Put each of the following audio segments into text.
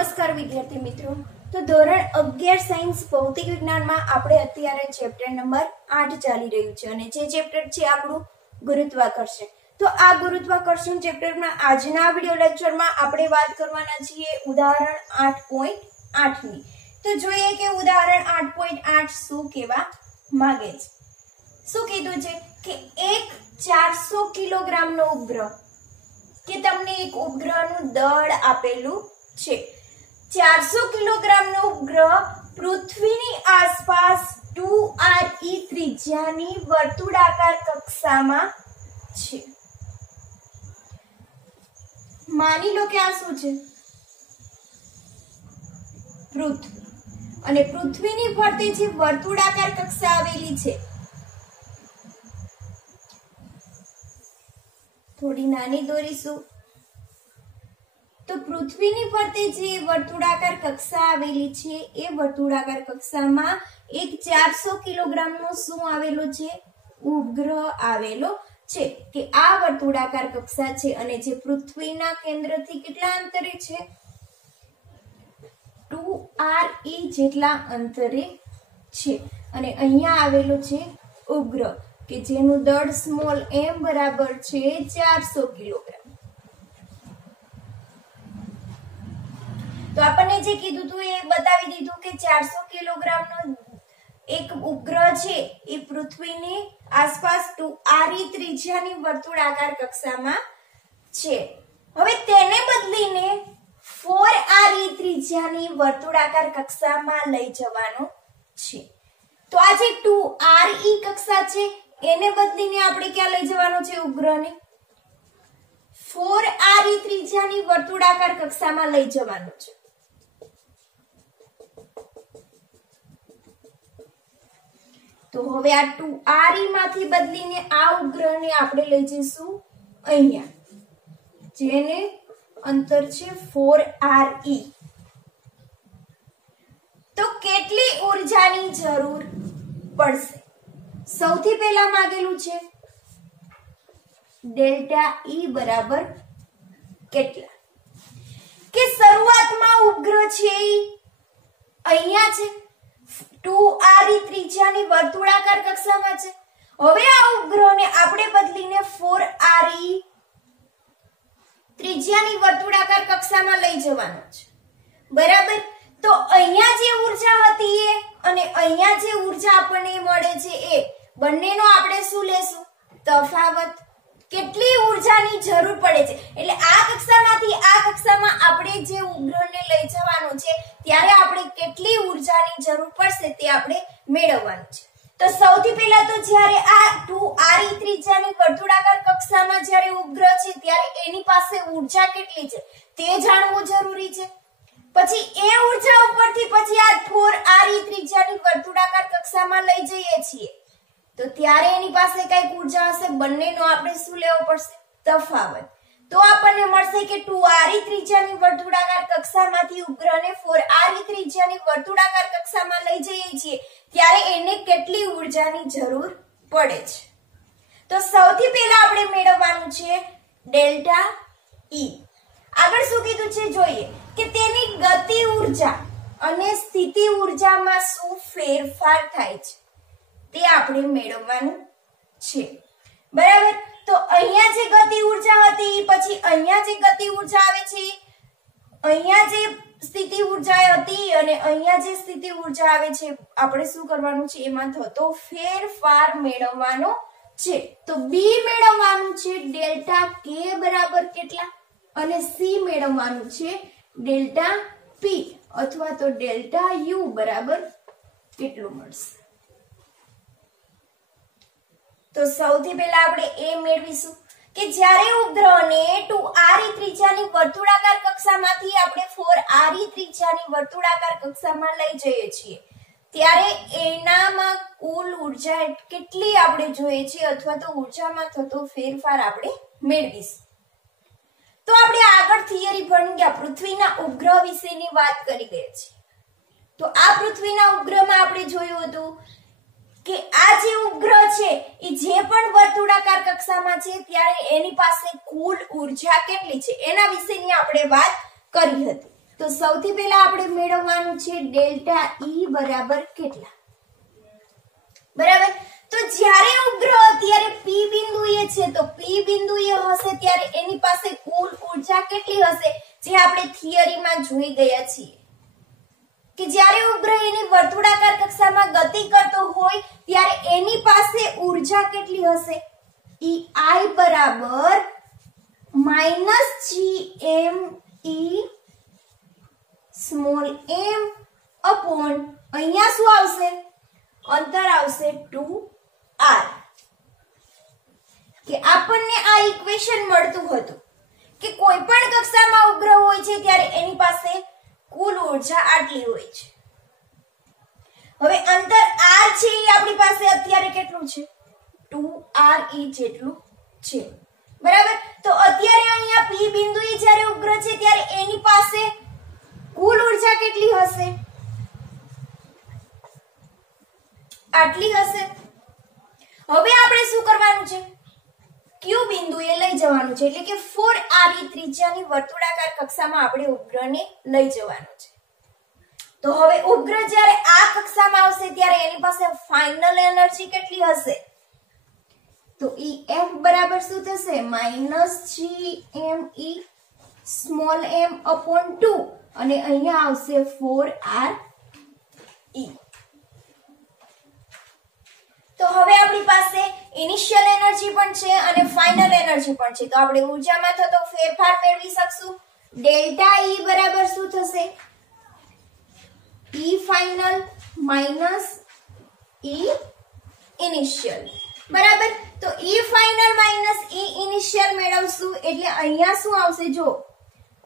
નમસ્કાર વિદ્યાર્થી મિત્રો। તો ધોરણ 11 સાયન્સ ભૌતિક વિજ્ઞાનમાં આપણે અત્યારે ચેપ્ટર નંબર 8 ચાલી રહ્યું છે અને જે ચેપ્ટર છે આપણું ગુરુત્વાકર્ષણ। તો આ ગુરુત્વાકર્ષણ ચેપ્ટરમાં આજના વિડિયો લેક્ચરમાં આપણે વાત કરવાના છીએ ઉદાહરણ 8.8 ની। તો જોઈએ કે ઉદાહરણ 8.8 શું કહેવા માંગે છે। શું કીધું છે કે એક 400 કિલોગ્રામનો ઉપગ્રહ કે તમને એક ઉપગ્રહનું દળ આપેલું છે। 400 કિલોગ્રામનો ઉપગ્રહ પૃથ્વીની આસપાસ 2RE ત્રિજ્યાની વર્તુળાકાર કક્ષામાં છે। માની લો કે આ શું છે? પૃથ્વી, અને પૃથ્વીની ફરતે જે વર્તુળાકાર કક્ષા આવેલી છે, થોડી નાની દોરીશું તો પૃથ્વીની ફરતે જે વર્તુળાકાર કક્ષા આવેલી છે એ વર્તુળાકાર કક્ષામાં એક 400 કિલોગ્રામનો શું આવેલો છે? ઉપગ્રહ આવેલો છે કે આ વર્તુળાકાર કક્ષા છે અને જે પૃથ્વીના કેન્દ્રથી કેટલા અંતરે છે? 2RE જેટલા અંતરે છે અને અહીંયા આવેલો છે ઉપગ્રહ કે જેનું દળ સ્મોલ m બરાબર છે 400 કિલોગ્રામ। તો આપણને જે કીધું હતું એ બતાવી દીધું કે 400 કિલોગ્રામનો એક ઉપગ્રહ છે એ પૃથ્વીની આસપાસ 2RE ત્રિજ્યાની વર્તુળાકાર કક્ષામાં છે। હવે તેને બદલીને 4RE ત્રિજ્યાની વર્તુળાકાર કક્ષામાં લઈ જવાનો છે। તો આ જે 2RE કક્ષા છે એને બદલીને આપણે ક્યાં લઈ જવાનો છે ઉપગ્રહને? 4RE ત્રિજ્યાની વર્તુળાકાર કક્ષામાં લઈ જવાનો છે। તો હવે આ 2RE માંથી બદલીને આ ઉપગ્રહને આપણે લઈ જઈશું અહીંયા, જેને અંતર છે 4RE। તો કેટલી ઊર્જાની જરૂર પડશે? સૌથી પહેલા માંગેલું છે ડેલ્ટા E બરાબર કેટલા? કે શરૂઆતમાં ઉપગ્રહ છે અહીંયા છે, 2RE ત્રિજ્યાની વર્તુળાકાર કક્ષામાં છે। હવે આ ઉપગ્રહને આપણે બદલીને 4RE ત્રિજ્યાની વર્તુળાકાર કક્ષામાં લઈ જવાનો છે, બરાબર? તો અહીંયા જે ઊર્જા હતી એ અને અહીંયા જે ઊર્જા આપણને મળે છે એ બંનેનો આપણે શું લેશું? તફાવત। કેટલી ઊર્જાની જરૂર પડે છે એટલે આ કક્ષામાંથી આ કક્ષામાં આપણે જે ઉપગ્રહને લઈ જવાનું છે ત્યારે આપણે કેટલી ઊર્જાની જરૂર પડશે તે આપણે મેળવવાનું છે। તો સૌથી પહેલા તો જ્યારે આ 2RE ત્રિજ્યાની વર્તુળાકાર કક્ષામાં જ્યારે ઉપગ્રહ છે ત્યારે એની પાસે ઊર્જા કેટલી છે તે જાણવું જરૂરી છે। પછી એ ઊર્જા ઉપરથી પછી આ 4RE ત્રિજ્યાની વર્તુળાકાર કક્ષામાં લઈ જઈએ છીએ તો ત્યારે એની પાસે કઈક ઊર્જા હશે, બંનેનો આપણે શું લેવો પડશે? તફાવત। તો આપણને મળશે કે 2RE ત્રિજ્યાની વર્તુળાકાર કક્ષામાંથી ઉપગ્રહને 4RE ત્રિજ્યાની વર્તુળાકાર કક્ષામાં લઈ જઈએ છીએ ત્યારે એને કેટલી ઊર્જાની જરૂર પડે છે? તો સૌથી પહેલા આપણે મેળવવાનું છે ડેલ્ટા E। આગળ શું કીધું છે જોઈએ કે તેની ગતિ ઊર્જા અને સ્થિતિ ઊર્જામાં શું ફેરફાર થાય છે તે આપણે મેળવવાનું છે, બરાબર? તો અહીંયા જે ગતિ ઊર્જા હતી પછી અહીંયા જે ગતિ ઊર્જા આવે છે, અહીંયા જે સ્થિતિ ઊર્જા હતી અને અહીંયા જે સ્થિતિ ઊર્જા આવે છે, આપણે શું કરવાનું છે? એમાં થતો ફેરફાર મેળવવાનો છે। તો B મેળવવાનું છે ડેલ્ટા K બરાબર કેટલા અને C મેળવવાનું છે ડેલ્ટા P અથવા તો ડેલ્ટા U બરાબર કેટલું મળશે? તો સૌથી પહેલા આપણે એ મેળવીશું કે જ્યારે ઉપગ્રહને 2RE ત્રિજ્યાની વર્તુળાકાર કક્ષામાંથી આપણે 4RE ત્રિજ્યાની વર્તુળાકાર કક્ષામાં લઈ જઈએ છીએ ત્યારે એનામાં કુલ ઊર્જા કેટલી આપણે જોઈએ છે અથવા તો ઊર્જામાં થતો ફેરફાર આપણે મેળવીશું। તો આપણે આગળ થિયરી ભણી ગયા, પૃથ્વીના ઉપગ્રહ વિશેની વાત કરી ગયા છીએ। તો આ પૃથ્વીના ઉપગ્રહમાં આપણે જોયું હતું કે આ જે ઉપગ્રહ છે એ જે પણ વર્તુળાકાર કક્ષામાં છે ત્યારે એની પાસે કુલ ઊર્જા કેટલી છે એના વિશેની આપણે વાત કરી હતી। તો સૌથી પહેલા આપણે મેળવવાનું છે ડેલ્ટા ઈ બરાબર કેટલા, બરાબર. તો જ્યારે ઉપગ્રહ અત્યારે પી બિંદુએ છે તો પી બિંદુએ હશે ત્યારે એની પાસે કુલ ઊર્જા કેટલી હશે, જે આપણે થિયરીમાં જોઈ ગયા છીએ કે જ્યારે ઉપગ્રહ એની વર્તુળાકાર કક્ષામાં ગતિ કરતો હોય ત્યારે એની પાસે ઊર્જા કેટલી હશે, EI બરાબર -GME સ્મોલ m અપોન અહીંયા શું આવશે, અંતર આવશે 2r. કે આપણને આ ઇક્વેશન મળતું હતું કે કોઈ પણ કક્ષામાં ઉપગ્રહ હોય છે ત્યારે એની પાસે કુલ ઊર્જા આટલી હોય છે. હવે અંતર r છે એ આપણી પાસે અત્યારે કેટલું છે, 2re જેટલું છે, બરાબર. તો અત્યારે અહીંયા p બિંદુએ જ્યારે ઉપગ્રહ છે ત્યારે એની પાસે કુલ ઊર્જા કેટલી હશે, આટલી હશે. હવે આપણે શું કરવાનું છે, ક્યુ બિંદુએ લઈ જવાનું છે, એટલે કે 4re ત્રિજ્યાની વર્તુળાકાર કક્ષામાં આપણે ઉપગ્રહને લઈ જવાનું છે. તો હવે ઉપગ્રહ જ્યારે આ કક્ષામાં આવશે ત્યારે એની પાસે ફાઇનલ એનર્જી કેટલી હશે, તો EF બરાબર શું થશે, -GME સ્મોલ m અપોન 2 અને અહીંયા આવશે 4re. તો હવે આપણી પાસે ઇનિશિયલ એનર્જી પણ છે અને ફાઇનલ એનર્જી પણ છે. તો આપણે ઊર્જામાં થતો ફેરફાર મેળવી શકશું. ડેલ્ટા E બરાબર શું થશે, E final minus E initial, બરાબર. તો E final minus E initial મેળવશું એટલે અહીંયા શું આવશે, જો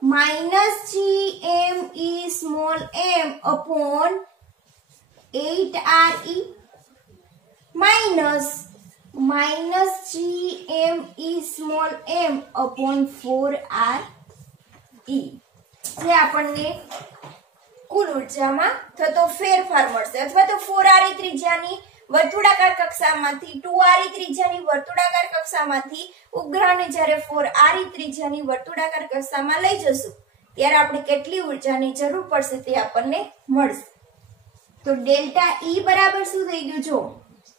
-GME small m upon 8re minus -GME small m upon 4re, જે આપણને કુલ ઊર્જામાં થતો ફેરફાર મળશે. અથવા તો 4re ત્રિજ્યાની વર્તુળાકાર કક્ષામાંથી 2re ત્રિજ્યાની વર્તુળાકાર કક્ષામાંથી ઉપગ્રહને જ્યારે 4re ત્રિજ્યાની વર્તુળાકાર કક્ષામાં લઈ જશું ત્યારે આપણે કેટલી ઊર્જાની જરૂર પડશે તે આપણને મળશે. તો ડેલ્ટા E બરાબર શું થઈ ગયું, જો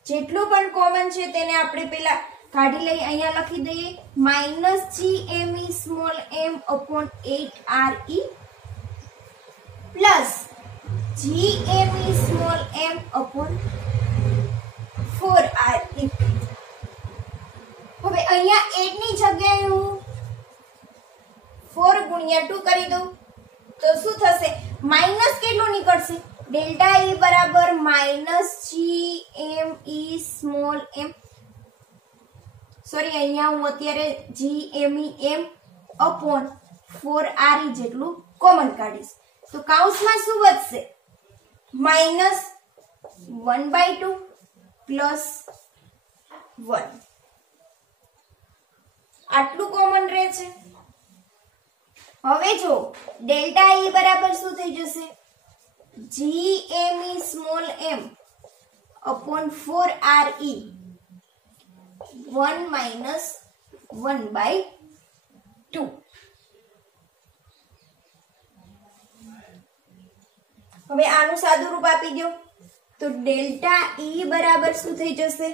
જેટલું પણ કોમન છે તેને આપણે પહેલા કાઢી લઈ, અહીંયા લખી દઈએ -GME small m upon 8re plus GME small m upon 4re. હવે અહીંયા 8 ની જગ્યાએ હું 4 ગુણ્યા 2 કરી દઉં તો શું થશે, માઈનસ કેટલું નીકળશે, ડેલ્ટા E બરાબર -GME સ્મોલ m, સોરી અહીંયા હું અત્યારે GME m અપોન 4re જેટલું કોમન કાઢીશ. તો કૌંસમાં શું વધશે, -1/2 પ્લસ 1, આટલું કોમન રહે છે. હવે જો ડેલ્ટા E બરાબર શું થઈ જશે, GME small m upon 4re 1 minus 1/2. હવે આનું સાદું રૂપ આપી દો તો ડેલ્ટા E બરાબર શું થઈ જશે,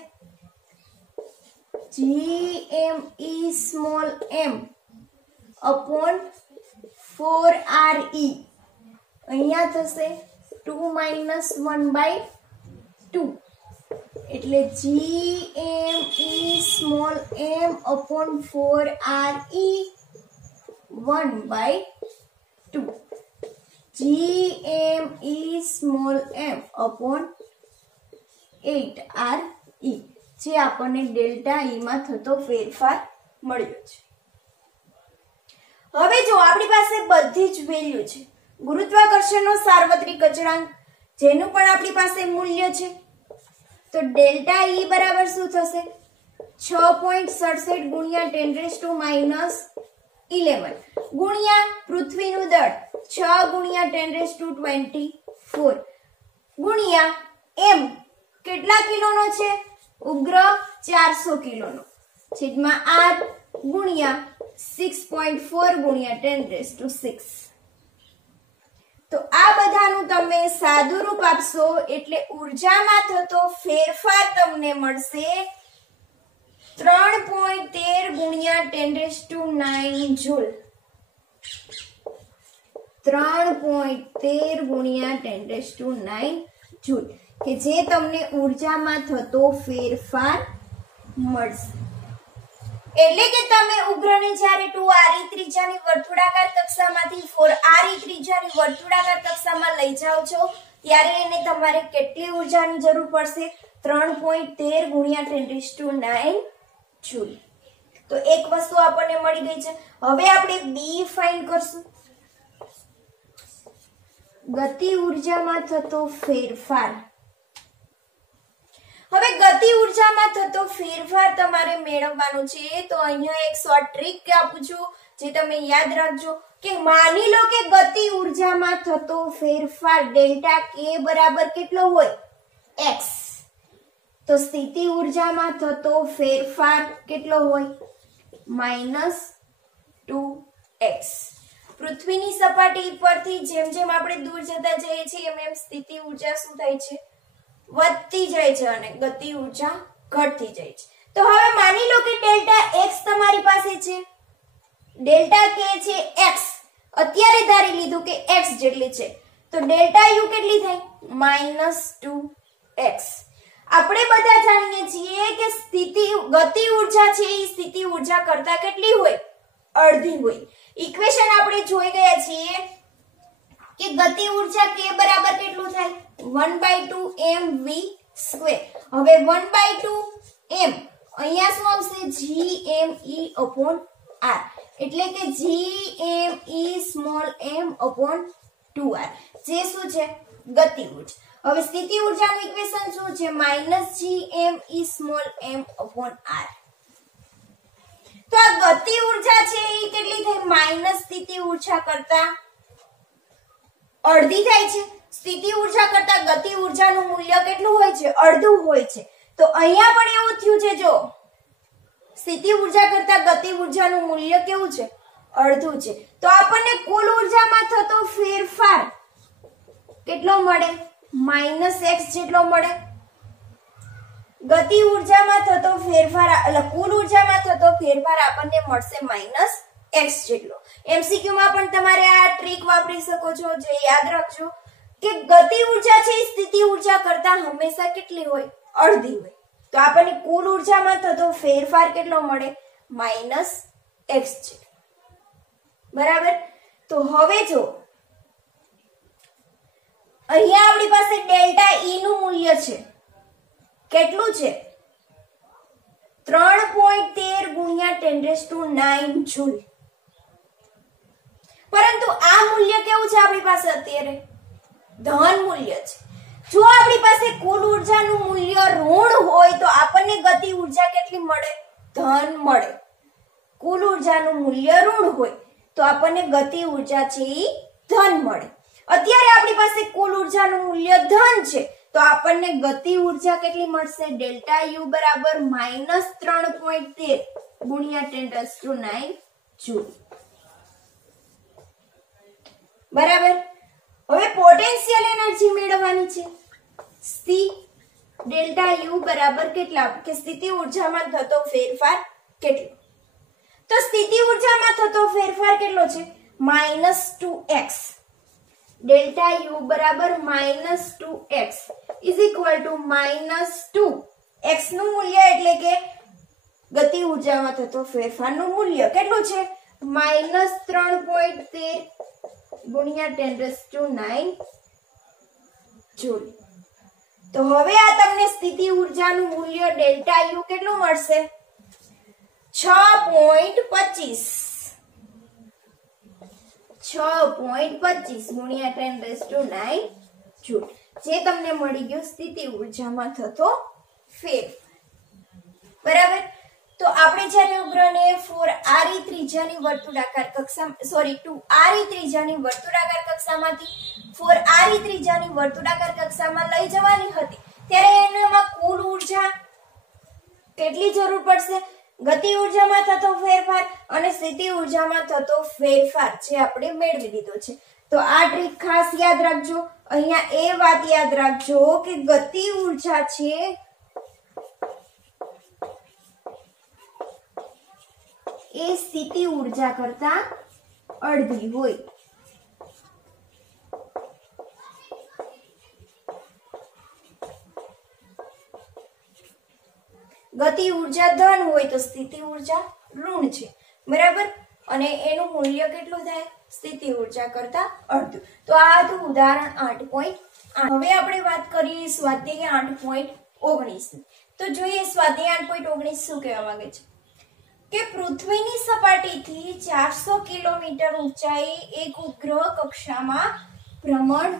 GME small m upon 4re, અહીંયા થશે 2 માઈનસ 1/2 એટલે GME small m upon 4re 1/2, GME small m upon 8re, જે આપણને ડેલ્ટા E માં થતો ફેરફાર મળ્યો છે. હવે જો આપણી પાસે બધી જ વેલ્યુ છે, ગુરુત્વાકર્ષણનો સાર્વત્રિક અચળાંક જેનું પણ આપણી પાસે મૂલ્ય છે, તો ડેલ્ટા E બરાબર શું થશે, 6.67 ગુણ્યા 10⁻11 ગુણ્યા પૃથ્વીનું દળ 6 ગુણ્યા 10⁻24 ગુણ્યા m કેટલા કિલોનો છે, ઉપગ્રહ 400 કિલોનો, છેદમાં r ગુણ્યા 6.4 ગુણ્યા 10⁻6. આ બધાનું તમે સાદું રૂપ આપશો એટલે ઉર્જામાં થતો ફેરફાર તમને મળશે 3.13 ગુણ્યા 10⁹ જૂલ. 3.13 ગુણ્યા 10⁹ જૂલ કે જે તમને ઉર્જામાં થતો ફેરફાર મળશે. એટલે કે તમે ઉગ્રને જ્યારે 2r ત્રિજ્યાની વર્તુળાકાર કક્ષામાંથી 4r ત્રિજ્યાની વર્તુળાકાર કક્ષામાં લઈ જાઓ છો ત્યારે એને તમારે કેટલી ઉર્જાની જરૂર પડશે? 3.13 ગુણ્યા 10⁹ જૂલ. તો એક વસ્તુ આપણને મળી ગઈ છે. હવે આપણે બી ફાઇન્ડ કરશું. ગતિ ઉર્જામાં થતો ફેરફાર. હવે ગતિ ઉર્જામાં થતો ફેરફાર તમારે મેળવવાનો છે. તો અહીંયા એક શોર્ટ ટ્રીક આપું છું જે તમે યાદ રાખજો કે માની લો કે ગતિ ઉર્જામાં થતો ફેરફાર ડેલ્ટા કે બરાબર કેટલો હોય? x. તો સ્થિતિ ઉર્જામાં થતો ફેરફાર કેટલો હોય? -2x. પૃથ્વીની સપાટી પરથી જેમ જેમ આપણે દૂર જતા જઈએ છીએ એમ એમ સ્થિતિ ઉર્જા શું થાય છે? વધતી જાય છે અને ગતિ ઉર્જા ઘટતી જાય છે. તો હવે માની લો કે ડેલ્ટા x તમારી પાસે છે, ડેલ્ટા k છે x. અત્યારે ધારી લીધું કે x જેટલી છે તો ડેલ્ટા u કેટલી થાય? -2x. આપણે બધા જાણીએ છીએ કે ગતિ ઉર્જા છે એ સ્થિતિ ઉર્જા કરતા કેટલી હોય? અડધી હોય. ઇક્વેશન આપણે જોઈ ગયા છીએ કે ગતિ ઉર્જા k બરાબર કેટલું થાય? 1/2 mv². હવે 1/2 m અહીંયા શું આવશે? gme/r. એટલે કે gme/m/2r જે શું છે? ગતિ ઉર્જા. હવે સ્થિતિ ઉર્જાનું ઇક્વેશન શું છે? -gme/m/r. તો આ ગતિ ઉર્જા છે એ કેટલી થઈ? માઈનસ સ્થિતિ ઉર્જા કરતા અડધી થાય છે. સ્થિતિ ઉર્જા કરતા ગતિ ઉર્જાનું મૂલ્ય કેટલું હોય છે? અડધું હોય છે. તો અહીંયા પણ એવું થયું છે. જો સ્થિતિ ઉર્જા કરતા ગતિ ઉર્જાનું મૂલ્ય કેવું છે? અડધું છે. તો આપણને કુલ ઉર્જામાં થતો ફેરફાર કેટલો મળે? -x જેટલો મળે. ગતિ ઉર્જામાં થતો ફેરફાર એટલે કુલ ઉર્જામાં થતો ફેરફાર આપણને મળશે -x જેટલો. એમસીક્યુ માં પણ તમારે આ ટ્રીક વાપરી શકો છો. જે યાદ રાખજો કે ગતિ ઉર્જા છે સ્થિતિ ઉર્જા કરતા હંમેશા કેટલી હોય? અડધી હોય. તો આપણને કુલ ઉર્જામાં થતો ફેરફાર કેટલો મળે? -x જેટલો. બરાબર. તો હવે જો અહીંયા આપણી પાસે ડેલ્ટા E નું મૂલ્ય છે. કેટલું છે? 3.13 ગુણ્યા 10⁹ જૂલ. પરંતુ આ મૂલ્ય કેવું છે આપણી પાસે અત્યારે? ધન મૂલ્ય છે. જો આપણી પાસે કુલ ઉર્જાનું મૂલ્ય ઋણ હોય તો આપણને ગતિ ઉર્જા કેટલી મળે? ધન મળે. કુલ ઉર્જાનું મૂલ્ય ઋણ હોય તો આપણને ગતિ ઉર્જા છે એ ધન મળે. અત્યારે આપણી પાસે કુલ ઉર્જાનું મૂલ્ય ધન છે તો આપણને ગતિ ઉર્જા કેટલી મળશે? ડેલ્ટા U બરાબર -3.13 ગુણ્યા 10⁹ જૂલ. બરાબર. હવે પોટેન્શિયલ એનર્જી મેળવવાની છે. ડેલ્ટા U બરાબર કેટલા? કે સ્થિતિ ઉર્જામાં થતો ફેરફાર કેટલો? તો સ્થિતિ ઉર્જામાં થતો ફેરફાર કેટલો છે? -2x. ડેલ્ટા U બરાબર -2x is equal to -2. x નું મૂલ્ય એટલે કે ગતિ ઉર્જામાં થતો ફેરફારનું મૂલ્ય કેટલું છે? -3.13 ગુણ્યા 10⁹ જૂલ. તો હવે આ તમને સ્થિતિ ઉર્જાનું મૂલ્ય ડેલ્ટા U કેટલું મળશે? 6.25. 6.25 ગુણ્યા 10⁹ જૂલ જે તમને મળી ગયો સ્થિતિ ઉર્જામાં થતો ફેરફાર. બરાબર. તો આપણે જ્યારે ઉગ્રને 4r ત્રિજ્યાની વર્તુળાકાર કક્ષા 2r ત્રિજ્યાની વર્તુળાકાર કક્ષામાંથી 4r ત્રિજ્યાની વર્તુળાકાર કક્ષામાં લઈ જવાની હતી ત્યારે એનામાં કુલ ઉર્જા કેટલી જરૂર પડશે? ગતિ ઉર્જામાં થતો ફેરફાર અને સ્થિતિ ઉર્જામાં થતો ફેરફાર જે આપણે મેળવી લીધો છે. તો આ ટ્રીક ખાસ યાદ રાખજો. અહીંયા એ વાત યાદ રાખજો કે ગતિ ઉર્જા છે એ સ્થિતિ ઉર્જા કરતા અડધી હોય. ગતિ ઉર્જા ધન હોય તો સ્થિતિ ઉર્જા ઋણ છે, બરાબર. અને એનું મૂલ્ય કેટલું થાય? સ્થિતિ ઉર્જા કરતા અડધું. તો આ હતું ઉદાહરણ 8.8. હવે આપણે વાત કરીએ સ્વાધ્યાય 8.19. તો જોઈએ સ્વાધ્યાય 8.19 શું કહેવા માંગે છે કે પૃથ્વીની સપાટીથી 400 કિલોમીટર ઊંચાઈ એક ઉપગ્રહ કક્ષામાં ભ્રમણ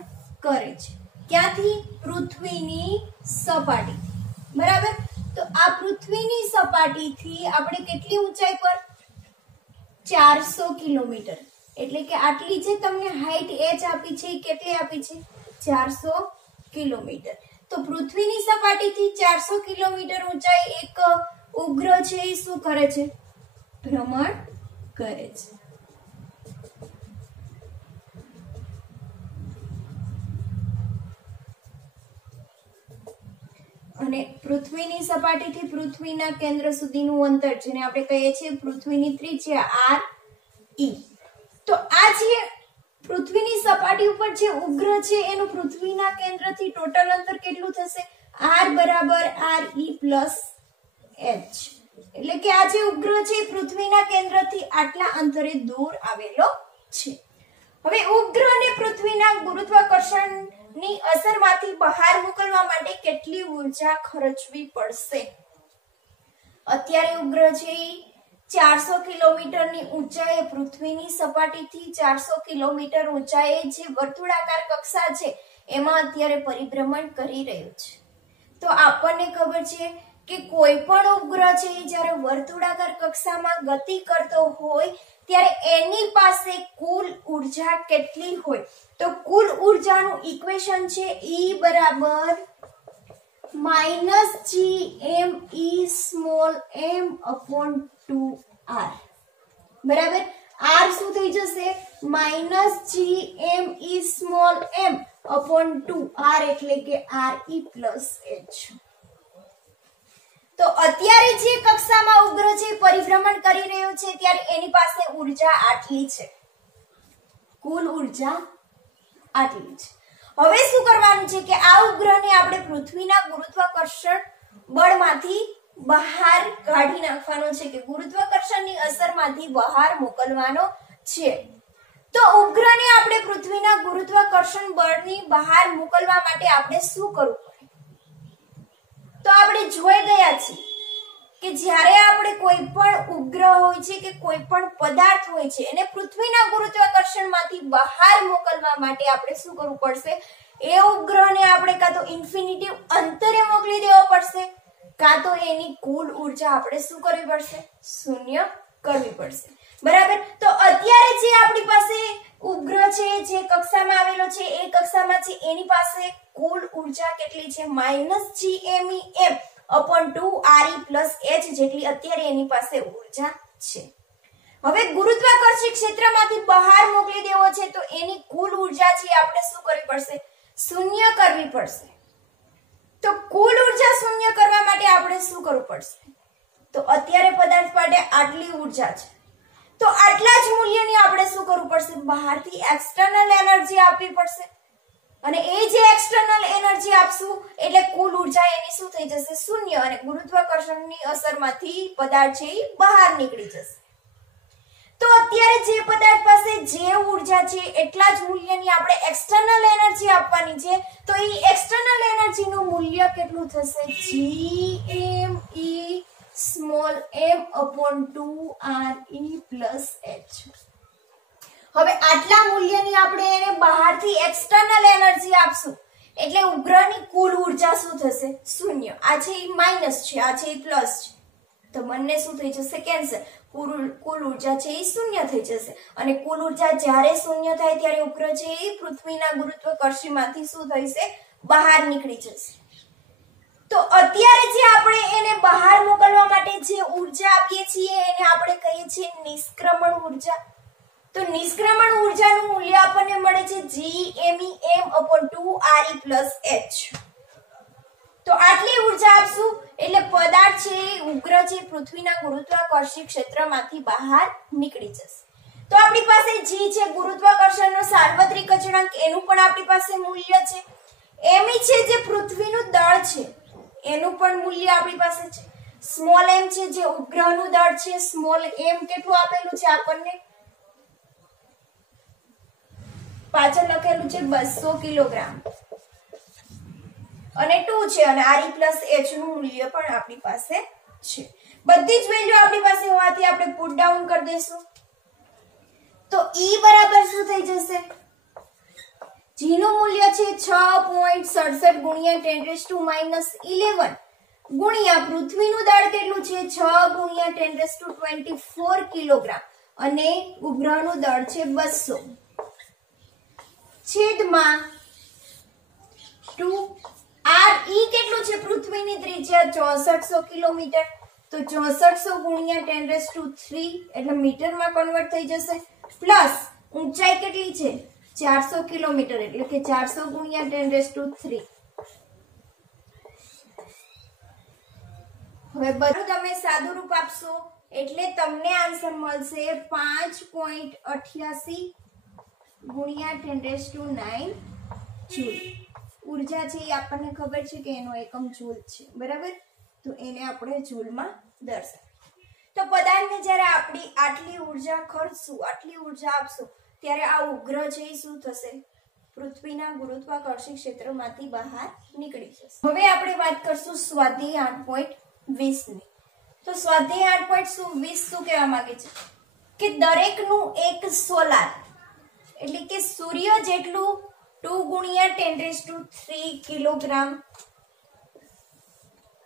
કરે છે. ક્યાંથી? પૃથ્વીની સપાટી, બરાબર. તો આ પૃથ્વીની સપાટીથી આપણે કેટલી ઊંચાઈ પર? 400 કિલોમીટર. એટલે કે આટલી જે તમને હાઈટ h આપી છે એ કેટલી આપી છે? 400 કિલોમીટર. તો પૃથ્વીની સપાટીથી 400 કિલોમીટર ઊંચાઈ એક ઉપગ્રહ છે એ શું કરે છે? ભ્રમણ કરે છે. અને પૃથ્વીની સપાટીથી પૃથ્વીના કેન્દ્ર સુધીનું અંતર જેને આપણે કહીએ છીએ પૃથ્વીની ત્રિજ્યા r e. તો આ જે પૃથ્વીની સપાટી ઉપર જે ઉપગ્રહ છે એનું પૃથ્વીના કેન્દ્રથી ટોટલ અંતર કેટલું થશે? r બરાબર r e પ્લસ h. એટલે કે આ જે ઉપગ્રહ છે પૃથ્વીના કેન્દ્રથી આટલા અંતરે દૂર આવેલો છે. હવે ઉપગ્રહને પૃથ્વીના ગુરુત્વાકર્ષણની અસરમાંથી બહાર મોકલવા માટે કેટલી ઉર્જા ખર્ચવી પડશે? અત્યારે ઉપગ્રહ છે 400 કિલોમીટરની ઊંચાઈએ પૃથ્વીની સપાટીથી 400 કિલોમીટર ઊંચાઈએ જે વર્તુળાકાર કક્ષા છે એમાં અત્યારે પરિભ્રમણ કરી રહ્યું છે. તો આપણને ખબર છે કે કોઈ પણ ઉપગ્રહ છે જ્યારે વર્તુળાકાર કક્ષામાં ગતિ કરતો હોય ત્યારે એની પાસે કુલ ઉર્જા કેટલી હોય? તો કુલ ઉર્જાનું ઇક્વેશન છે E બરાબર -gme_m/2r. બરાબર. r શું થઈ જશે? -gme_m/2r એટલે કે re પ્લસ h. તો અત્યારે જે કક્ષામાં ઉપગ્રહ છે પરિભ્રમણ કરી રહ્યો છે ત્યારે એની પાસે ઉર્જા આટલી છે, કુલ ઉર્જા આટલી છે. હવે શું કરવાનું છે કે આ ઉપગ્રહને આપણે પૃથ્વીના ગુરુત્વાકર્ષણ બળમાંથી બહાર કાઢી નાખવાનો છે, કે ગુરુત્વાકર્ષણની અસરમાંથી બહાર મોકલવાનો છે. તો ઉપગ્રહને આપણે પૃથ્વીના ગુરુત્વાકર્ષણ બળની બહાર મોકલવા માટે આપણે શું કરવું પડે? તો આપણે જોઈ ગયા છીએ કે જ્યારે આપણે કોઈ પણ ઉપગ્રહ હોય છે કે કોઈ પણ પદાર્થ હોય છે એને પૃથ્વીના ગુરુત્વાકર્ષણમાંથી બહાર મોકલવા માટે આપણે શું કરવું પડશે? એ ઉપગ્રહને આપણે કાં તો ઇન્ફિનિટી અંતરે મોકલી દેવો પડશે, કાં તો એની કુલ ઉર્જા આપણે શું કરવી પડશે? શૂન્ય કરવી પડશે, બરાબર. તો અત્યારે જે આપણી પાસે ઉપગ્રહ છે જે કક્ષામાં આવેલો છે એ કક્ષામાં છે એની પાસે કુલ ઉર્જા કેટલી છે? -gme_m/2re પ્લસ h જેટલી અત્યારે એની પાસે ઉર્જા છે. હવે ગુરુત્વાકર્ષી ક્ષેત્રમાંથી બહાર મોકલી દેવો છે તો એની કુલ ઉર્જા છે આપણે શું કરવી પડશે? શૂન્ય કરવી પડશે. તો કુલ ઉર્જા શૂન્ય કરવા માટે આપણે શું કરવું પડશે? તો અત્યારે પદાર્થ માટે આટલી ઉર્જા છે તો આટલા જ મૂલ્યની આપણે શું કરવું પડશે? બહારથી એક્સટર્નલ એનર્જી આપવી પડશે. અને એ જે એક્સટર્નલ એનર્જી આપશું એટલે કુલ ઉર્જા એની શું થઈ જશે? શૂન્ય. અને ગુરુત્વાકર્ષણની અસરમાંથી પદાર્થ છે એ બહાર નીકળી જશે. તો અત્યારે જે પદાર્થ પાસે જે ઉર્જા છે એટલા જ મૂલ્યની આપણે એક્સટર્નલ એનર્જી આપવાની છે. તો એ એક્સટર્નલ એનર્જીનું મૂલ્ય કેટલું થશે? gme_m/2re plus h. હવે આટલા મૂલ્યની આપણે એને બહારથી એક્સટર્નલ એનર્જી આપશું એટલે ઉપગ્રહની કુલ ઉર્જા શું થશે? શૂન્ય. આ છે એ માઈનસ છે, આ છે એ પ્લસ છે, તો બંને શું થઈ જશે? કેન્સલ. કુલ ઉર્જા છે એ શૂન્ય થઈ જશે. અને કુલ ઉર્જા જ્યારે શૂન્ય થાય ત્યારે ઉપગ્રહ છે એ પૃથ્વીના ગુરુત્વાકર્ષણમાંથી શું થશે? બહાર નીકળી જશે. તો અત્યારે જે આપણે એને બહાર મોકલવા માટે જે ઉર્જા આપીએ છીએ એને આપણે કહીએ છીએ નિષ્ક્રમણ ઉર્જા. તો નિષ્ક્રમણ ઉર્જાનું મૂલ્ય આપણને મળે છે GMEM/2RE+H. તો આટલી ઉર્જા આપશું એટલે પદાર્થ છે ઉગ્ર છે પૃથ્વીના ગુરુત્વાકર્ષણ ક્ષેત્રમાંથી બહાર નીકળી જશે. તો આપણી પાસે G છે ગુરુત્વાકર્ષણનો સાર્વત્રિક અચળાંક, એનું પણ આપણી પાસે મૂલ્ય છે. M છે જે પૃથ્વીનું દળ છે એનું પણ મૂલ્ય આપણી પાસે છે. સ્મોલ m છે જે ઉપગ્રહનું દળ છે, સ્મોલ m કેટલું આપેલું છે આપણને પાછળ લખેલું છે 200 કિલોગ્રામ અને 2 છે અને Re+H નું મૂલ્ય પણ આપણી પાસે છે. બધી જ વેલ્યુ આપણી પાસે હોવાથી આપણે પુટ ડાઉન કરી દઈશું. તો E બરાબર શું થઈ જશે? G નું મૂલ્ય છે 6.67 ગુણ્યા 10⁻11 ગુણ્યા પૃથ્વીનું દળ કેટલું છે 6 ગુણ્યા 10⁻24 કિલોગ્રામ અને ઉપગ્રહનું દળ છે 200 છેદમાં 2. RE કેટલું છે? પૃથ્વીની ત્રિજ્યા 6400 કિલોમીટર. તો 6400 ગુણ્યા 10⁻³ એટલે મીટરમાં કન્વર્ટ થઈ જશે. પ્લસ ઊંચાઈ કેટલી છે 400 કિલોમીટર એટલે કે 400 ગુણ્યા 10⁻³ હવે બધું તમે સાદું રૂપ આપશો એટલે તમને આન્સર મળશે 5.88 ગુણ્યા 10⁹ જૂલ. ઉર્જા છે એ આપણને ખબર છે કે એનો એકમ જૂલ છે, બરાબર? તો એને આપણે જૂલમાં દર્શાવીએ. તો પદાર્થને જ્યારે આપણી આટલી ઉર્જા ખર્ચશું, આટલી ઉર્જા આપશું ત્યારે આ ઉપગ્રહ છે એ શું થશે? પૃથ્વીના ગુરુત્વાકર્ષણ ક્ષેત્રમાંથી બહાર નીકળી જશે. હવે આપણે વાત કરશું સ્વાધ્યાય 8.20 ની. તો સ્વાધ્યાય 8.20 શું કહેવા માંગે છે કે દરેકનું એક સોલાર એટલે કે સૂર્ય જેટલું 2 ગુણ્યા 10⁻³ કિલોગ્રામ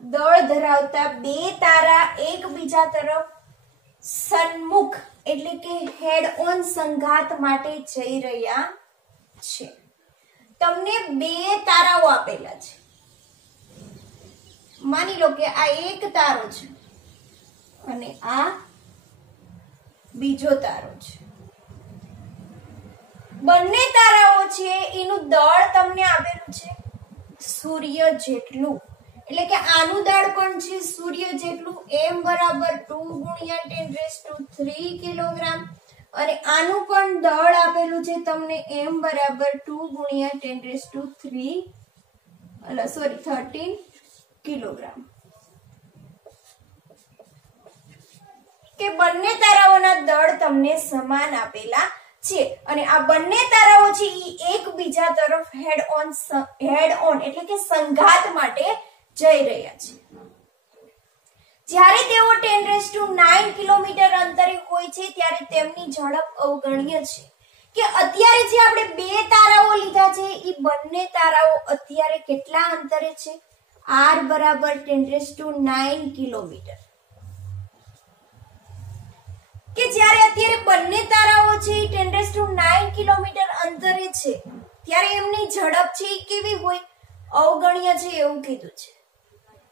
દળ ધરાવતા બે તારા એકબીજા તરફ સન્મુખ એટલે કે હેડ ઓન સંઘાત માટે જઈ રહ્યા છે. તમને બે તારાઓ આપેલા છે. માની લો કે આ એક તારો છે અને આ બીજો તારો છે. બંને તારાઓ છે એનું દળ તમને આપેલું છે સૂર્ય જેટલું, એટલે કે આનું દળ પણ છે સૂર્ય જેટલું, m બરાબર 2 ગુણ્યા 10⁻³ કિલોગ્રામ અને આનું પણ દળ આપેલું છે તમને m બરાબર 2 ગુણ્યા 13 કિલોગ્રામ. કે બંને તારાઓના દળ તમને સમાન આપેલા છે અને આ બંને તારાઓ છે એ એકબીજા તરફ હેડ ઓન એટલે કે સંઘાત માટે જઈ રહ્યા છે. જ્યારે તેઓ 10⁹ કિલોમીટર અંતરે હોય છે ત્યારે તેમની ઝડપ અવગણ્ય છે. કે અત્યારે જે આપણે બે તારાઓ લીધા છે એ બંને તારાઓ અત્યારે કેટલા અંતરે છે? r બરાબર 10⁹ કિલોમીટર. કે જ્યારે અત્યારે બંને તારાઓ છે એ 10⁹ કિલોમીટર અંતરે છે ત્યારે એમની ઝડપ છે એ કેવી હોય? અવગણ્ય છે એવું કીધું છે.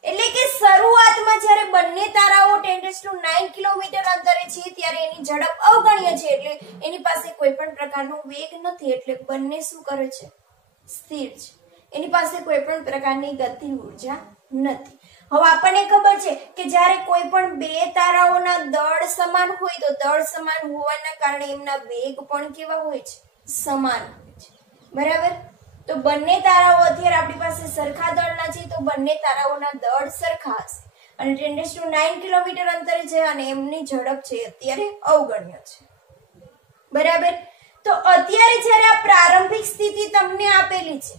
એટલે કે શરૂઆતમાં જ્યારે બંને તારાઓ 10⁹ કિલોમીટર અંતરે છે ત્યારે એની ઝડપ અવગણ્ય છે એટલે એની પાસે કોઈ પણ પ્રકારનો વેગ નથી, એટલે બંને શું કરે છે? સ્થિર છે. એની પાસે કોઈ પણ પ્રકારની ગતિ ઉર્જા નથી. હવે આપણને ખબર છે કે જ્યારે કોઈ પણ બે તારાઓના દળ સમાન હોય તો દળ સમાન હોવાના કારણે એમના વેગ પણ કેવા હોય છે? સમાન હોય છે, બરાબર? તો બંને તારાઓ અત્યારે આપણી પાસે સરખા દળના છે તો બંને તારાઓના દળ સરખા હશે અને 10⁹ કિલોમીટર અંતરે છે અને એમની ઝડપ છે અત્યારે અવગણ્ય છે, બરાબર? તો અત્યારે જ્યારે આ પ્રારંભિક સ્થિતિ તમને આપેલી છે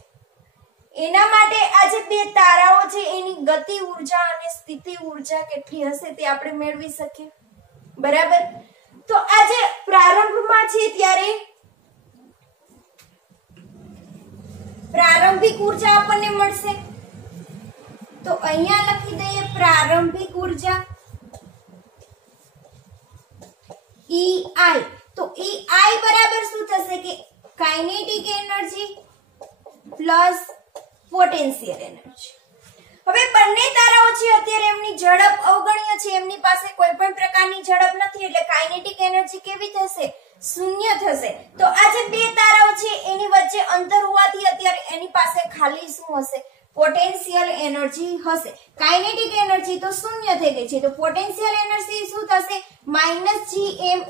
એના માટે આ જે બે તારાઓ છે એની ગતિ ઉર્જા અને સ્થિતિ ઉર્જા કેટલી હશે તે આપણે મેળવી શકીએ, બરાબર? તો આ જે પ્રારંભમાં છે ત્યારે પ્રારંભિક ઉર્જા આપણને મળશે તો અહીંયા લખી દઈએ પ્રારંભિક ઉર્જા EI. તો EI બરાબર શું થશે કે kinetic energy plus potential energy. હવે બંને તારાઓ છે અત્યારે એમની ઝડપ અવગણ્ય છે, એમની પાસે કોઈ પણ પ્રકારની ઝડપ નથી, એટલે કાઇનેટિક એનર્જી કેવી થશે? શૂન્ય થશે. તો આ જે બે તારાઓ છે એની વચ્ચે અંતર હોવાથી અત્યારે એની પાસે ખાલી શું હશે? પોટેન્શિયલ એનર્જી હશે. કાઇનેટિક એનર્જી તો શૂન્ય થઈ ગઈ છે, તો પોટેન્શિયલ એનર્જી શું થશે?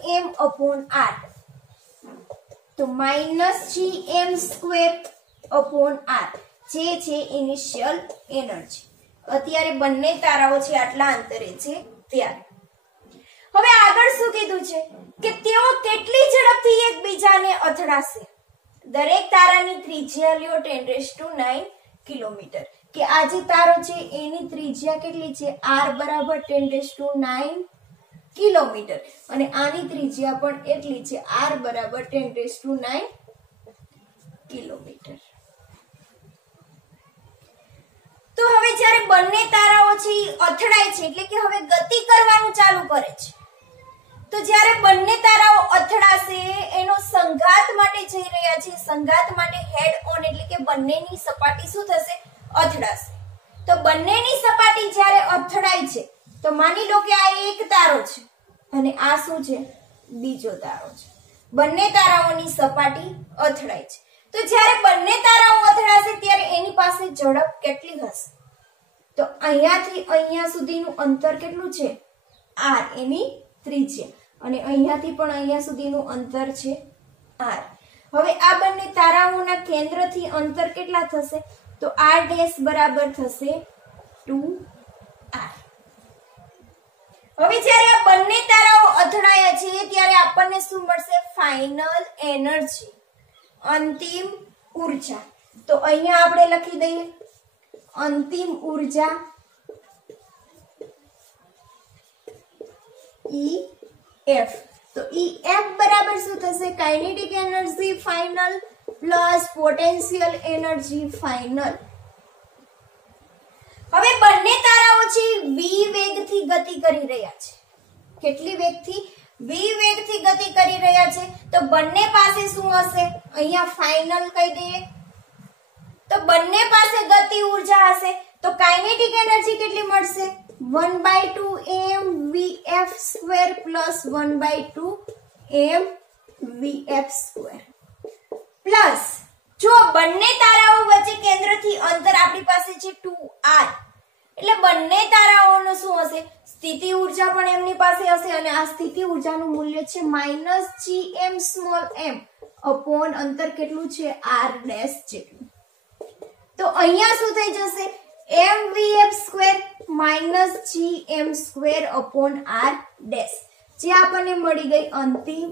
-gmm/r. તો -gm²/r જે છે ઇનિશિયલ એનર્જી. અત્યારે બંને તારાઓ છે આટલા અંતરે છે ત્યારે. હવે આગળ શું કીધું છે કે તેઓ કેટલી ઝડપથી એકબીજાને અથડાશે? દરેક તારાની ત્રિજ્યા લ્યો 10⁹ કિલોમીટર, કે આ જે તારો છે એની ત્રિજ્યા કેટલી છે? r બરાબર 10⁹ કિલોમીટર, અને આની ત્રિજ્યા પણ એટલી છે, r બરાબર 10⁹ કિલોમીટર. તો હવે જ્યારે બંને તારાઓ છે અથડાય છે એટલે કે હવે ગતિ કરવાનું ચાલુ કરે છે, તો જ્યારે બંને તારાઓ અથડાશે એનો સંઘાત માટે જઈ રહ્યા છે, સંઘાત માટે હેડ ઓન એટલે કે બંનેની સપાટી શું થશે? અથડાશે. તો બંનેની સપાટી જ્યારે અથડાય છે તો માની લો કે આ એક તારો છે અને આ શું છે? બીજો તારો છે. બંને તારાઓની સપાટી અથડાય છે. તો જ્યારે બંને તારાઓ અથડાશે ત્યારે એની પાસે ઝડપ કેટલી હશે? તો અહીંયાથી અહીંયા સુધીનું અંતર કેટલું છે? r એની ત્રિજ્યા, અને અહીંયાથી પણ અહીંયા સુધીનું અંતર છે r. હવે આ બંને તારાઓના કેન્દ્રથી અંતર કેટલા થશે? તો r' બરાબર થશે 2r. હવે જ્યારે આ બંને તારાઓ અથડાયા છે ત્યારે આપણને શું મળશે? ફાઇનલ એનર્જી, અંતિમ ઊર્જા. તો અહીંયા આપણે લખી દઈએ અંતિમ ઊર્જા EF. તો EF બરાબર શું થશે? Kinetic energy final plus potential energy final. હવે બંને તારાઓ છે v વેગથી ગતિ કરી રહ્યા છે. કેટલી વેગથી? v વેગથી ગતિ કરી રહ્યા છે. તો બંને પાસે શું હશે? અહીંયા ફાઇનલ કહી દઈએ. તો બંને પાસે ગતિ ઊર્જા હશે. તો કાઇનેટિક એનર્જી કેટલી મળશે? 1/2mvf² પ્લસ 1/2mvf² પ્લસ જો બંને તારાઓ વચ્ચે કેન્દ્રથી અંતર આપણી પાસે છે 2r, એટલે બંને તારાઓનો શું હશે? સ્થિતિ ઊર્જા પણ એમની પાસે હશે, અને આ સ્થિતિ ઊર્જાનું મૂલ્ય છે -gm / અંતર કેટલું છે? r' જેટલું. તો અહીંયા શું થઈ જશે? mvf² -gm²/r', જે આપણને મળી ગઈ અંતિમ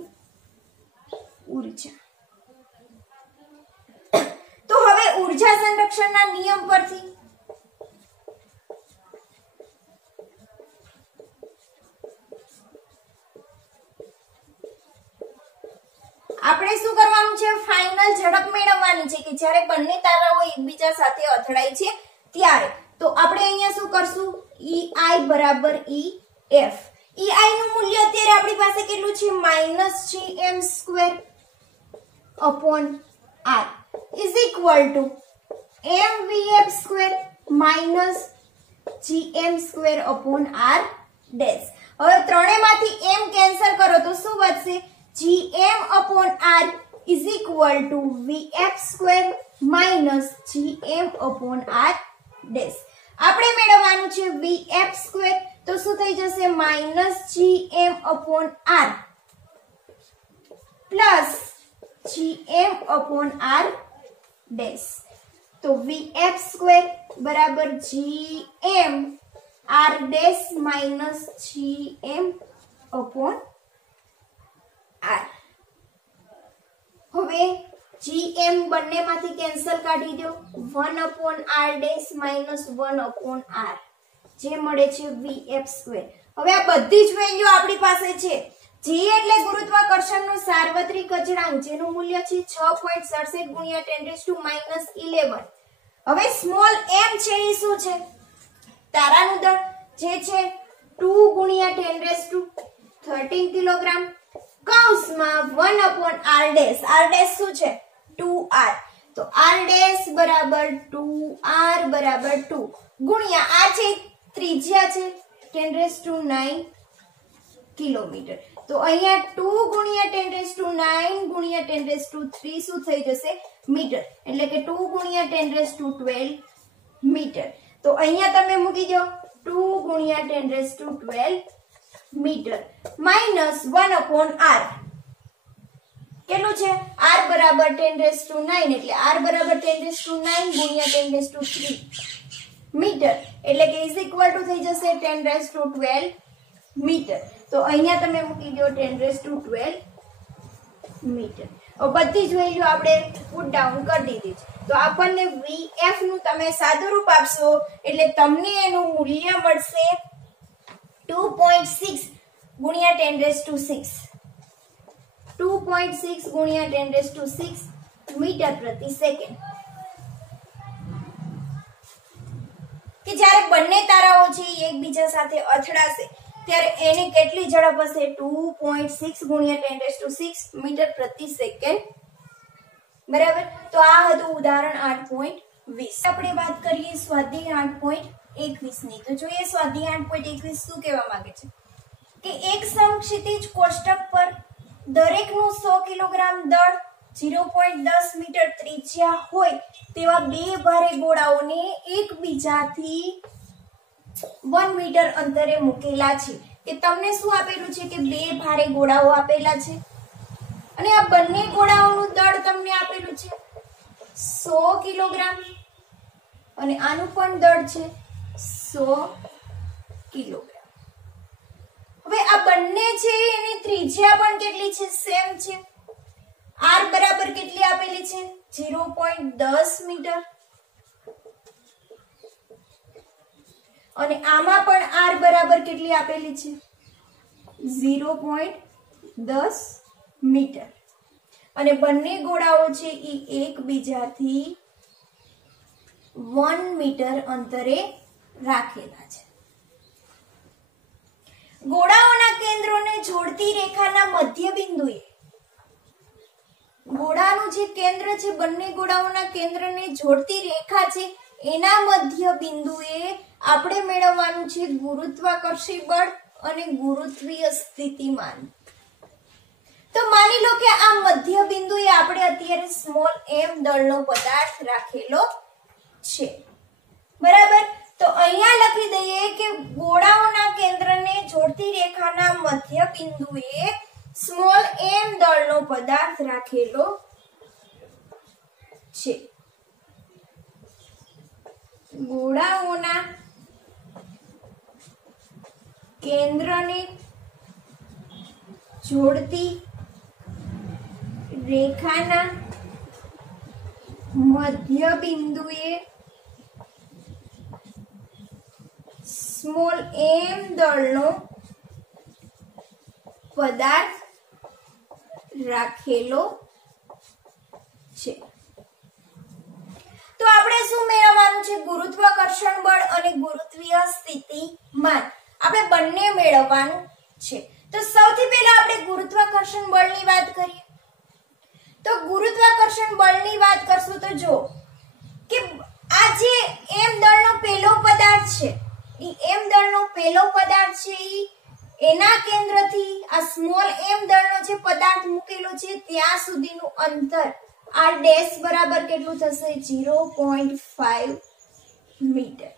ઊર્જા. તો હવે ઊર્જા સંરક્ષણના નિયમ પરથી આપણે શું કરવાનું છે? ફાઇનલ ઝડપ મેળવવાની છે કે જ્યારે બંને તારાઓ એકબીજા સાથે અથડાય છે ત્યારે. તો આપણે અહીંયા શું કરશું? EI બરાબર EF. EI નું મૂલ્ય અત્યારે આપણી પાસે કેટલું છે? -gm²/r is equal to mvf² -gm²/r'. હવે ત્રણેયમાંથી m કેન્સલ કરો તો શું વધશે? gm/r is equal to vf² -gm/r'. આપણે મેળવવાનું છે vf², તો શું થઈ જશે? -gm/r plus gm/r'. તો vf² બરાબર gm r' -gm/r. હવે gm બંનેમાંથી કેન્સલ કાઢી દો, 1/r' -1/r, જે મળે છે vf². હવે આ બધી જ વેલ્યુ આપણી પાસે છે. g એટલે ગુરુત્વાકર્ષણનો સાર્વત્રિક અચળાંક, જેનું મૂલ્ય છે 6.67 × 10⁻11. હવે સ્મોલ m છે એ શું છે? તારાનું દળ, જે છે 2 × 10⁻13 કિલોગ્રામ, કૌંસમાં 1/r'. r' શું છે? 2r. તો r ડેશ બરાબર 2r બરાબર 2 ગુણ્યા આ છે ત્રિજ્યા છે 10⁹ કિલોમીટર. તો અહીંયા 2 ગુણ્યા 10⁹ ગુણ્યા 10⁻³ શું થઈ જશે મીટર, એટલે કે 2 ગુણ્યા 10⁻12 મીટર. તો અહીંયા તમે મૂકી દો 2 ગુણ્યા 10⁻12 મીટર માઇનસ 1/r. કેટલું છે r બરાબર 10⁹ એટલે r બરાબર 10⁹ ગુણ્યા 10⁻³ મીટર, એટલે કે ઇઝ ઇક્વલ ટુ થઈ જશે 10⁻12 મીટર. તો અહીંયા તમે મૂકી દો 10⁻12 મીટર. બધી જ વેલ્યુ આપણે પુટ ડાઉન કરી દીધી છે. તો આપણને vf નું તમે સાદુરૂપ આપશો એટલે તમને એનું મૂલ્ય મળશે 2.6 ગુણ્યા 10⁻6 2.6 ગુણ્યા 10⁻6 મીટર પ્રતિ સેકન્ડ. કે જ્યારે બંને તારાઓ છે એકબીજા સાથે અથડાશે ત્યારે એની કેટલી ઝડપ હશે 2.6 ગુણ્યા 10⁻6 મીટર પ્રતિ સેકન્ડ. બરાબર. તો આ હતું ઉદાહરણ 8.20. આપણે વાત કરીએ સ્વાધ્યાય 8.21 ની. તો જોઈએ સ્વાધ્યાય 8.21 શું કહેવા માંગે છે કે એક સમક્ષિતિજ કોષ્ટક પર દરેકનું 100 કિલોગ્રામ દળ 0.10 મીટર ત્રિજ્યા હોય તેવા બે ભારે ગોળાઓને એકબીજાથી 1 મીટર અંતરે મૂકેલા છે. કે તમને શું આપેલું છે કે બે ભારે ગોળાઓ આપેલા છે અને આ બંને ગોળાઓનું દળ તમને આપેલું છે 100 કિલોગ્રામ અને આનું પણ દળ છે 100 કિલોગ્રામ. હવે આ બંને છે એની ત્રિજ્યા પણ કેટલી છે સેમ છે. r બરાબર કેટલી આપેલી છે 0.10 મીટર અને આમાં પણ r બરાબર કેટલી આપેલી છે 0.10 મીટર અને બંને ગોળાઓ છે એ એકબીજાથી 1 મીટર અંતરે રાખેલા છે. ગોળાઓના કેન્દ્રોને જોડતી રેખાના મધ્ય બિંદુએ ગોળાનું જે કેન્દ્ર છે બંને ગોળાઓના કેન્દ્રને જોડતી રેખા છે એના મધ્ય બિંદુએ આપણે મેળવવાનું છે ગુરુત્વાકર્ષી બળ અને ગુરુત્વીય સ્થિતિમાન. તો માની લો કે આ મધ્ય બિંદુએ આપણે અત્યારે સ્મોલ m દળનો પદાર્થ રાખેલો છે. બરાબર. તો અહીંયા લખી દઈએ કે ગોળાઓના કેન્દ્રને જોડતી રેખાના મધ્ય બિંદુએ સ્મોલ m દળનો પદાર્થ રાખેલો છે. ગોળાઓના કેન્દ્રને જોડતી રેખાના મધ્ય બિંદુએ સ્મોલ m દળનો પદાર્થ રાખેલો છે. તો આપણે શું મેળવવાનું છે ગુરુત્વાકર્ષણ બળ અને ગુરુત્વીય સ્થિતિમાન આપણે બંને મેળવવાનું છે. તો સૌથી પહેલા આપણે ગુરુત્વાકર્ષણ બળની વાત કરીએ. તો ગુરુત્વાકર્ષણ બળની વાત કરશું તો જો કે આ જે m દળનો પહેલો પદાર્થ છે એ m દળનો પહેલો પદાર્થ છે એના કેન્દ્રથી આ સ્મોલ m દળનો જે પદાર્થ મૂકેલો છે ત્યાં સુધીનું અંતર r ડેશ બરાબર કેટલું થશે 0.5 મીટર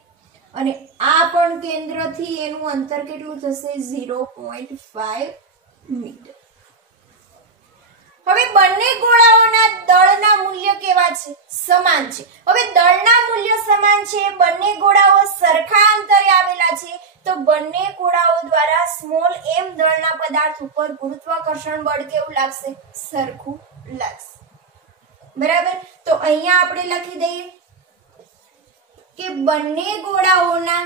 અને આ પણ કેન્દ્રથી એનું અંતર કેટલું થશે 0.5 મીટર. હવે બંને ગોળાઓના દળના મૂલ્ય કેવા છે સમાન છે. હવે દળના મૂલ્ય સમાન છે બંને ગોળાઓ સરખા અંતરે આવેલા છે તો બંને ગોળાઓ દ્વારા સ્મોલ m દળના પદાર્થ ઉપર ગુરુત્વાકર્ષણ બળ કેવું લાગશે સરખું લાગશે. બરાબર. તો અહીંયા આપણે લખી દઈએ કે બંને ગોળાઓના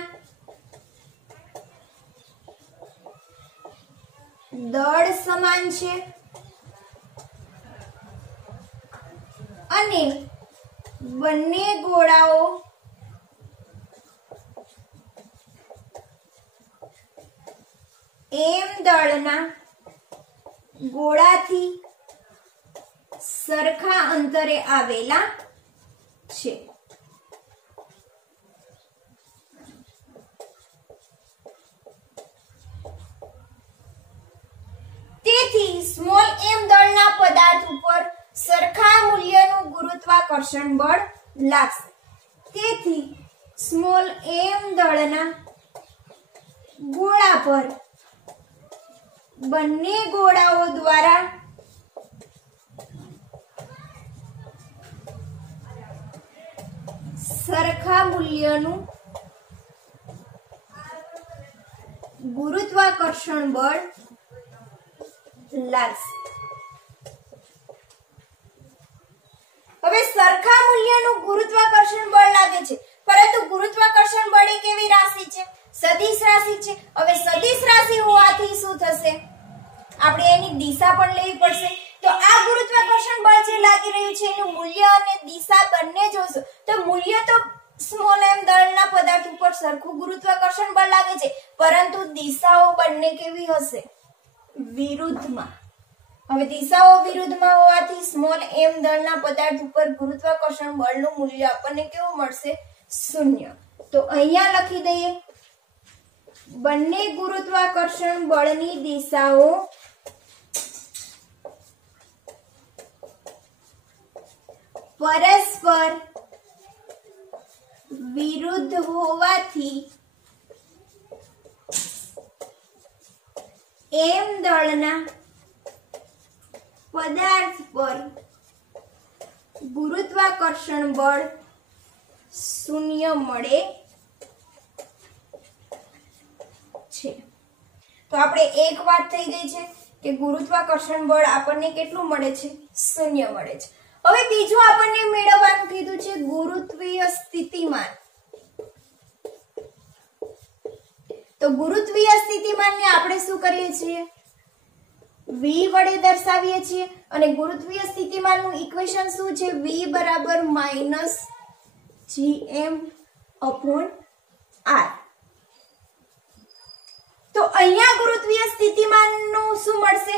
દળ સમાન છે અને બંને ગોળાઓ m દળના ગોળાથી સરખા અંતરે આવેલા છે। તેથી સ્મોલ m દળના પદાર્થ ઉપર સરખા મૂલ્યનું ગુરુત્વાકર્ષણ બળ લાગશે। તેથી સ્મોલ m દળના ગોળા પર બંને ગોળાઓ દ્વારા સરખા મૂલ્યનું ગુરુત્વાકર્ષણ બળ લાગશે। હવે સરખા મૂલ્યનું ગુરુત્વાકર્ષણ બળ લાગે છે, પરંતુ ગુરુત્વાકર્ષણ બળ એ કેવી રાશિ છે? સદિશ રાશિ છે। હવે સદિશ રાશિ હોવાથી શું થશે? આપણે એની દિશા પણ લેવી પડશે। તો આ ગુરુત્વાકર્ષણ બળ જે લાગી રહ્યું છે એનું મૂલ્ય અને દિશા બંને જોશો તો મૂલ્ય તો સ્મોલ m દળના પદાર્થ ઉપર સરખું ગુરુત્વાકર્ષણ બળ લાગે છે, પરંતુ દિશાઓ બંને કેવી હશે? વિરુદ્ધમાં। હવે દિશાઓ વિરુદ્ધમાં હોવાથી સ્મોલ m દળના પદાર્થ ઉપર ગુરુત્વાકર્ષણ બળનું મૂલ્ય આપણને કેવું મળશે? 0। તો અહીંયા લખી દઈએ બંને ગુરુત્વાકર્ષણ બળની દિશાઓ પરસ્પર વિરુદ્ધ હોવાથી m દળના પદાર્થ પર ગુરુત્વાકર્ષણ બળ 0 મળે છે। તો આપણે એક વાત થઈ ગઈ છે કે ગુરુત્વાકર્ષણ બળ આપણને કેટલું મળે છે? 0 મળે છે। હવે બીજું આપણને મેળવવાનું કીધું છે ગુરુત્વીય સ્થિતિમાન। તો ગુરુત્વીય સ્થિતિમાનને આપણે શું કરીએ છીએ? v વડે દર્શાવીએ છીએ અને ગુરુત્વીય સ્થિતિમાનનું ઇક્વેશન શું છે? v બરાબર -gm/r। તો અહીંયા ગુરુત્વીય સ્થિતિમાનનું શું મળશે?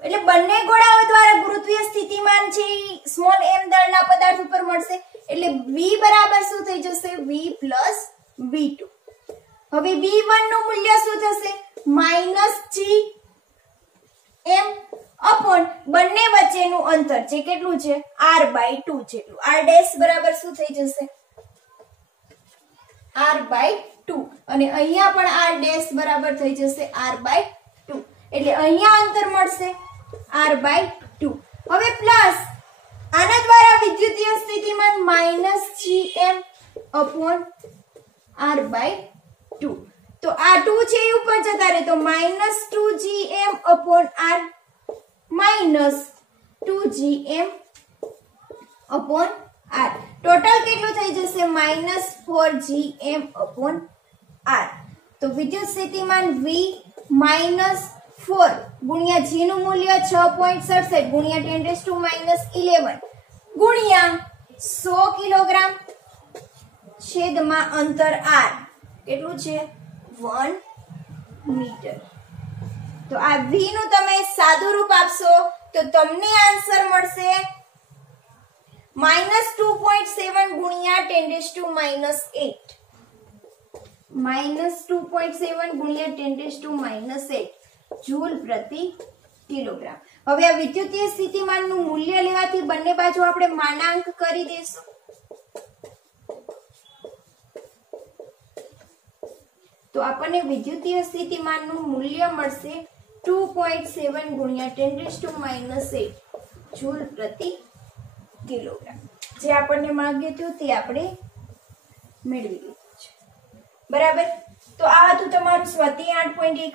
એટલે બંને ગોળાઓ દ્વારા ગુરુત્વીય સ્થિતિમાન છે સ્મોલ m દળના પદાર્થ ઉપર મળશે। એટલે v બરાબર શું થઈ જશે? v + v2। હવે v1 નું મૂલ્ય શું થશે? -gm અપોન બંને વચ્ચેનું અંતર જે કેટલું છે? r/2 જેટલું। r' બરાબર શું થઈ જશે? r/2 અને અહીંયા પણ r' બરાબર થઈ જશે r/2। એટલે અહીંયા અંતર મળશે r/2। હવે પ્લસ આના દ્વારા વિદ્યુતીય સ્થિતિમાન -gm અપોન r/2। તો આ 2 છે એ ઉપર જતા રહે તો -2gm upon r -2gm upon r total કેટલું થઈ જશે? -4gm upon r। તો વિદ્યુત સ્થિતિમાન v -4 ગુણ્યા g નું મૂલ્ય 6.67 ગુણ્યા 10⁻11 ગુણ્યા 100 કિલોગ્રામ છેદમાં અંતર r કેટલું છે? 1 મીટર। તો આ v નું તમે સાદું રૂપ આપશો તો તમને આન્સર મળશે -2.7 ગુણ્યા 10⁻8 -2.7 ગુણ્યા 10⁻8 જૂલ પ્રતિ કિલોગ્રામ। હવે આ વિદ્યુતીય સ્થિતિમાનનું મૂલ્ય લેવાથી બંને બાજુ આપણે માનાંક કરી દઈશું। તો આપણને વિદ્યુતીય સ્થિતિમાનનું મૂલ્ય મળશે 2.7 ગુણ્યા 10⁻8 જૂલ પ્રતિ કિલોગ્રામ। જે આપણને માંગ્યું હતું તે આપણે મેળવી લીધું છે। બરાબર। તો આ હતું તમારું સ્વાધ્યાય 8.1